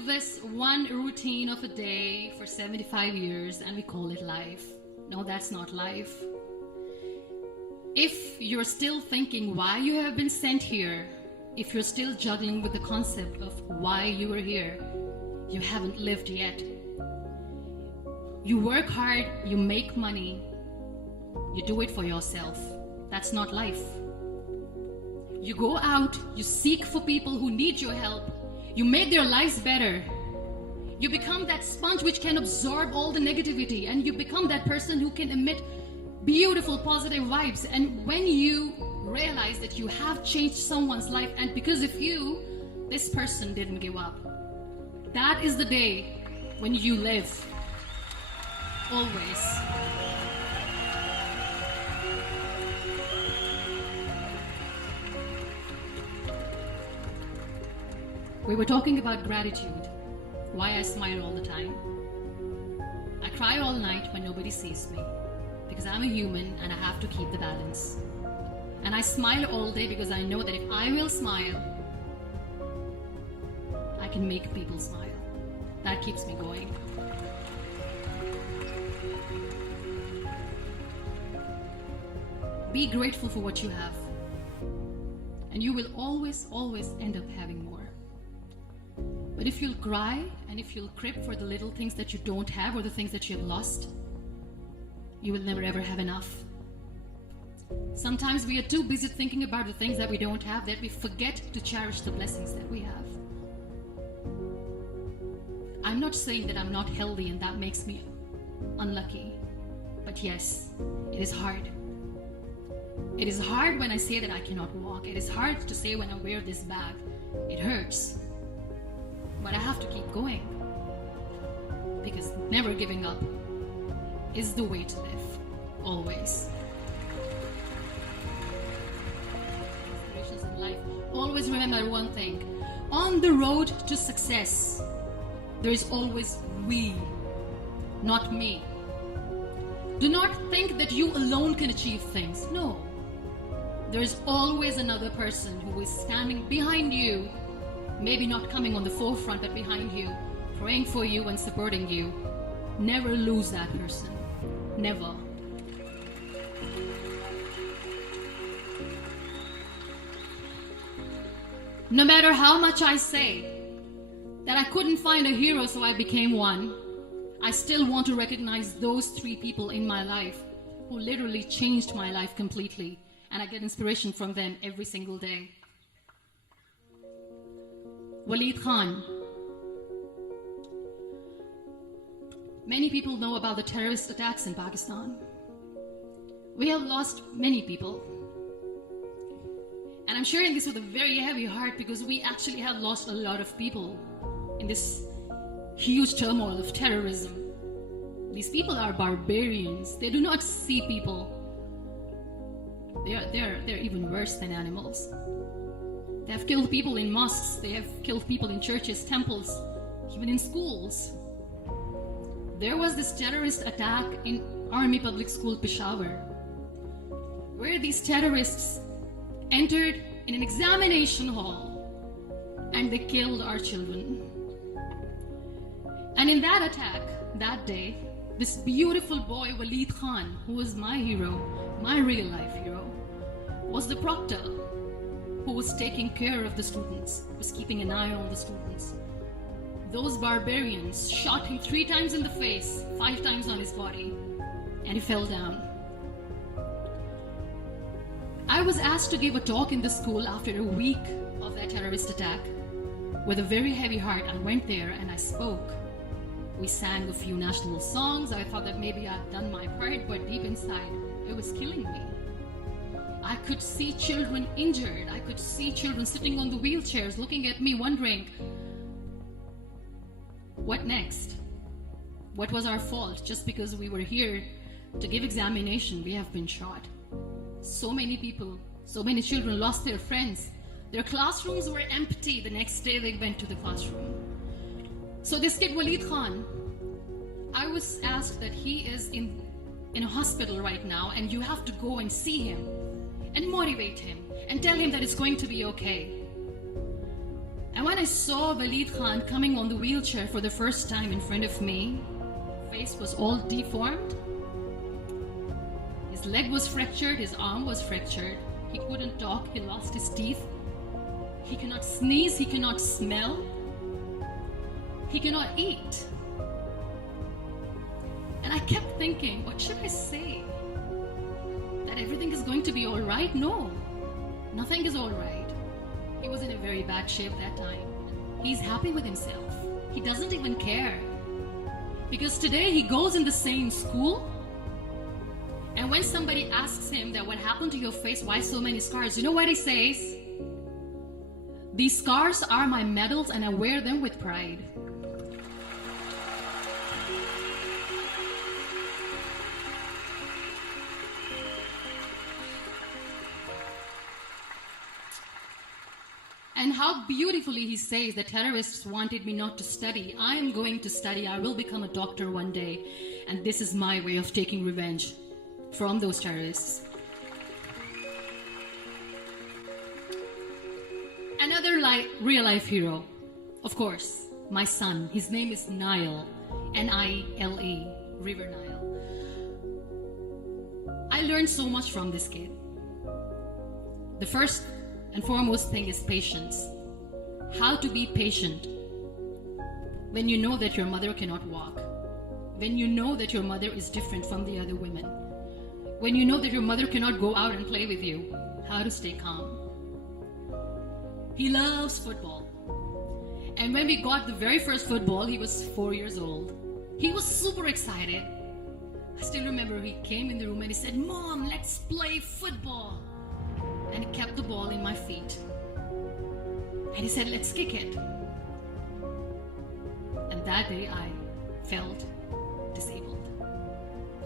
live this one routine of a day for 75 years and we call it life. No, that's not life. If you're still thinking why you have been sent here, if you're still juggling with the concept of why you are here, you haven't lived yet. You work hard, you make money, you do it for yourself. That's not life. You go out, you seek for people who need your help, you make their lives better. You become that sponge which can absorb all the negativity, and you become that person who can emit beautiful positive vibes. And when you realize that you have changed someone's life, and because of you, this person didn't give up, that is the day when you live. Always. We were talking about gratitude, why I smile all the time. I cry all night when nobody sees me, because I'm a human and I have to keep the balance. And I smile all day because I know that if I will smile, I can make people smile. That keeps me going. Be grateful for what you have, and you will always, always end up having more. But if you'll cry and if you'll crib for the little things that you don't have or the things that you have lost, you will never ever have enough. Sometimes we are too busy thinking about the things that we don't have that we forget to cherish the blessings that we have. I'm not saying that I'm not healthy and that makes me unlucky, but yes, it is hard. It is hard when I say that I cannot walk. It is hard to say when I wear this bag. It hurts. But I have to keep going, because never giving up is the way to live, always. Inspirations in life. Always remember one thing. On the road to success, there is always we, not me. Do not think that you alone can achieve things. No. There is always another person who is standing behind you, maybe not coming on the forefront, but behind you, praying for you and supporting you. Never lose that person. Never. No matter how much I say that I couldn't find a hero so I became one, I still want to recognize those 3 people in my life who literally changed my life completely, and I get inspiration from them every single day. Waleed Khan. Many people know about the terrorist attacks in Pakistan. We have lost many people. And I'm sharing this with a very heavy heart because we actually have lost a lot of people in this huge turmoil of terrorism. These people are barbarians. They do not see people. They're even worse than animals. They have killed people in mosques, they have killed people in churches, temples, even in schools. There was this terrorist attack in Army Public School, Peshawar, where these terrorists entered in an examination hall and they killed our children. And in that attack, that day, this beautiful boy, Waleed Khan, who was my hero, my real life hero, was the proctor who was taking care of the students, was keeping an eye on the students. Those barbarians shot him 3 times in the face, 5 times on his body, and he fell down. I was asked to give a talk in the school after a week of that terrorist attack. With a very heavy heart, I went there and I spoke. We sang a few national songs. I thought that maybe I'd done my part, but deep inside, it was killing me. I could see children injured. I could see children sitting on the wheelchairs looking at me wondering, what next? What was our fault? Just because we were here to give examination, we have been shot. So many people, so many children lost their friends. Their classrooms were empty. The next day they went to the classroom. So this kid, Waleed Khan, I was asked that he is in a hospital right now, and you have to go and see him and motivate him and tell him that it's going to be okay. And when I saw Walid Khan coming on the wheelchair for the first time in front of me, face was all deformed. His leg was fractured, his arm was fractured. He couldn't talk, he lost his teeth. He cannot sneeze, he cannot smell. He cannot eat. And I kept thinking, what should I say? That everything is going to be all right? No, nothing is all right. He was in a very bad shape that time. He's happy with himself. He doesn't even care. Because today he goes in the same school. And when somebody asks him that what happened to your face, why so many scars? You know what he says? These scars are my medals and I wear them with pride. And how beautifully he says the terrorists wanted me not to study. I am going to study. I will become a doctor one day. And this is my way of taking revenge from those terrorists. Another real life hero, of course, my son. His name is Nile, N-I-L-E, River Nile. I learned so much from this kid. The first and foremost thing is patience. How to be patient when you know that your mother cannot walk, when you know that your mother is different from the other women, when you know that your mother cannot go out and play with you. How to stay calm. He loves football. And when we got the very first football, he was 4 years old. He was super excited. I still remember he came in the room and he said, "Mom, let's play football." And he kept the ball in my feet. And he said, "Let's kick it." And that day I felt disabled.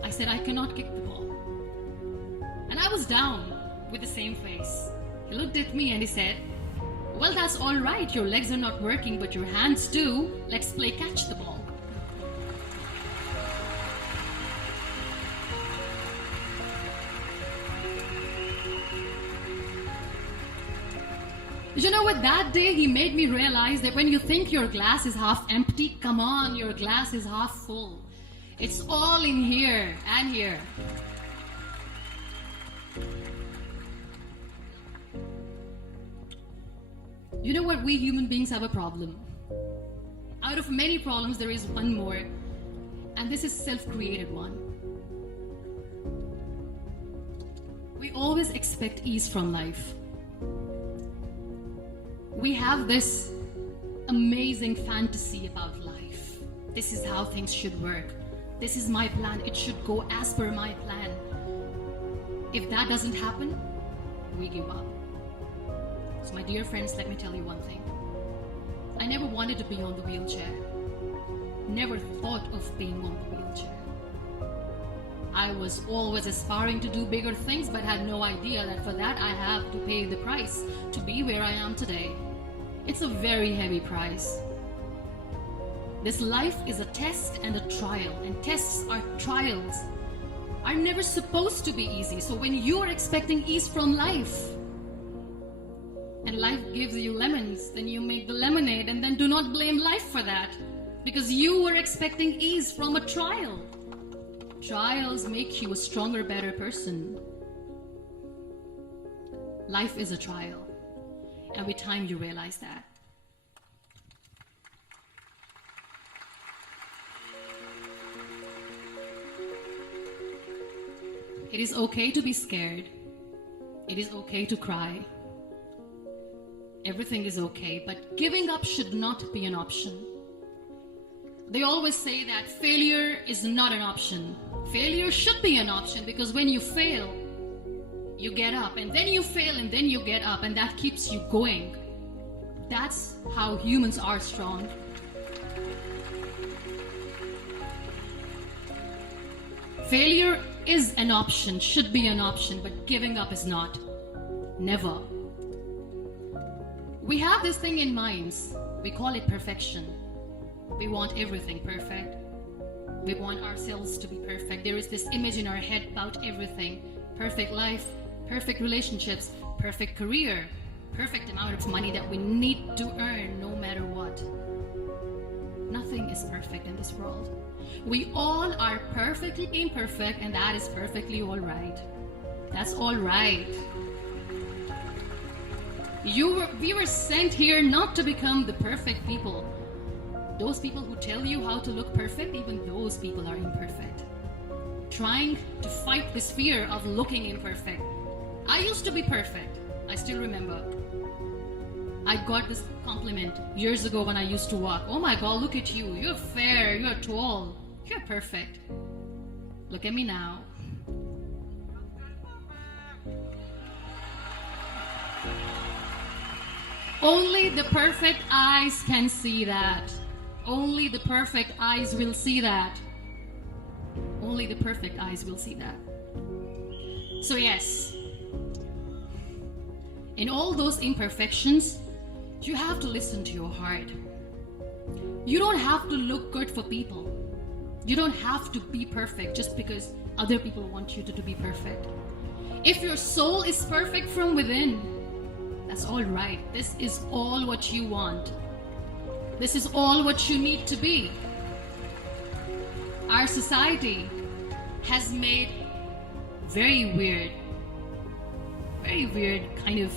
I said, "I cannot kick the ball." And I was down with the same face. He looked at me and he said, "Well, that's all right. Your legs are not working, but your hands do. Let's play catch the ball." You know what? That day he made me realize that when you think your glass is half empty, come on, your glass is half full. It's all in here and here. You know what? We human beings have a problem. Out of many problems, there is one more, and this is self-created one. We always expect ease from life. We have this amazing fantasy about life. This is how things should work. This is my plan. It should go as per my plan. If that doesn't happen, we give up. So my dear friends, let me tell you one thing. I never wanted to be on the wheelchair. Never thought of being on the wheelchair. I was always aspiring to do bigger things, but had no idea that for that I have to pay the price to be where I am today. It's a very heavy price. This life is a test and a trial, and tests or trials are never supposed to be easy. So when you are expecting ease from life, and life gives you lemons, then you make the lemonade, and then do not blame life for that, because you were expecting ease from a trial. Trials make you a stronger, better person. Life is a trial, and with time you realize that. It is okay to be scared. It is okay to cry. Everything is okay, but giving up should not be an option. They always say that failure is not an option. Failure should be an option, because when you fail, you get up, and then you fail, and then you get up, and that keeps you going. That's how humans are strong. Failure is an option, should be an option, but giving up is not. Never. We have this thing in minds. We call it perfection. We want everything perfect. We want ourselves to be perfect. There is this image in our head about everything. Perfect life, perfect relationships, perfect career, perfect amount of money that we need to earn, no perfect in this world. We all are perfectly imperfect, and that is perfectly all right. That's all right. We were sent here not to become the perfect people. Those people who tell you how to look perfect, even those people are imperfect. Trying to fight this fear of looking imperfect. I used to be perfect. I still remember. I got this compliment years ago when I used to walk. Oh my God, look at you. You're fair, you're tall, you're perfect. Look at me now. Only the perfect eyes can see that. Only the perfect eyes will see that. Only the perfect eyes will see that. So yes, in all those imperfections, you have to listen to your heart. You don't have to look good for people. You don't have to be perfect just because other people want you to be perfect. If your soul is perfect from within, that's all right. This is all what you want. This is all what you need to be. Our society has made very weird kind of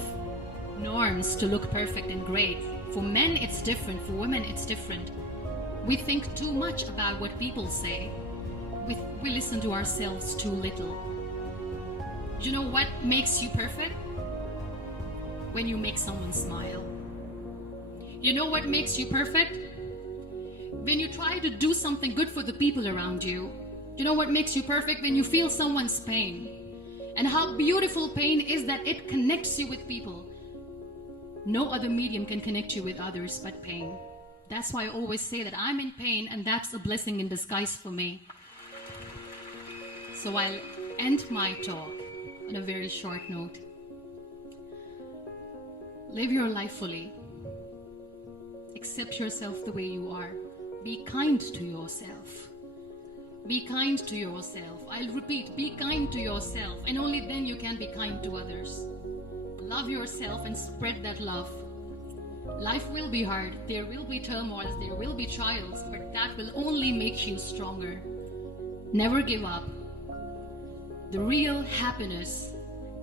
norms to look perfect and great. For men, it's different. For women, it's different. We think too much about what people say. We listen to ourselves too little. You know what makes you perfect? When you make someone smile. You know what makes you perfect? When you try to do something good for the people around you. You know what makes you perfect? When you feel someone's pain. And how beautiful pain is that it connects you with people. No other medium can connect you with others but pain. That's why I always say that I'm in pain, and that's a blessing in disguise for me. So I'll end my talk on a very short note. Live your life fully. Accept yourself the way you are. Be kind to yourself. Be kind to yourself. I'll repeat, be kind to yourself, and only then you can be kind to others. Love yourself and spread that love. Life will be hard. There will be turmoils. There will be trials, but that will only make you stronger. Never give up. The real happiness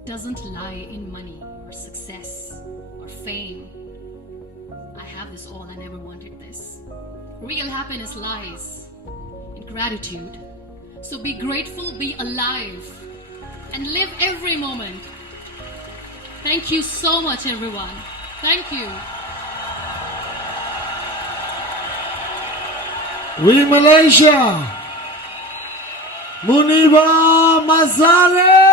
doesn't lie in money or success or fame. I have this all. I never wanted this. Real happiness lies in gratitude. So be grateful, be alive, and live every moment. Thank you so much, everyone. Thank you. We Malaysia, Muniba Mazare.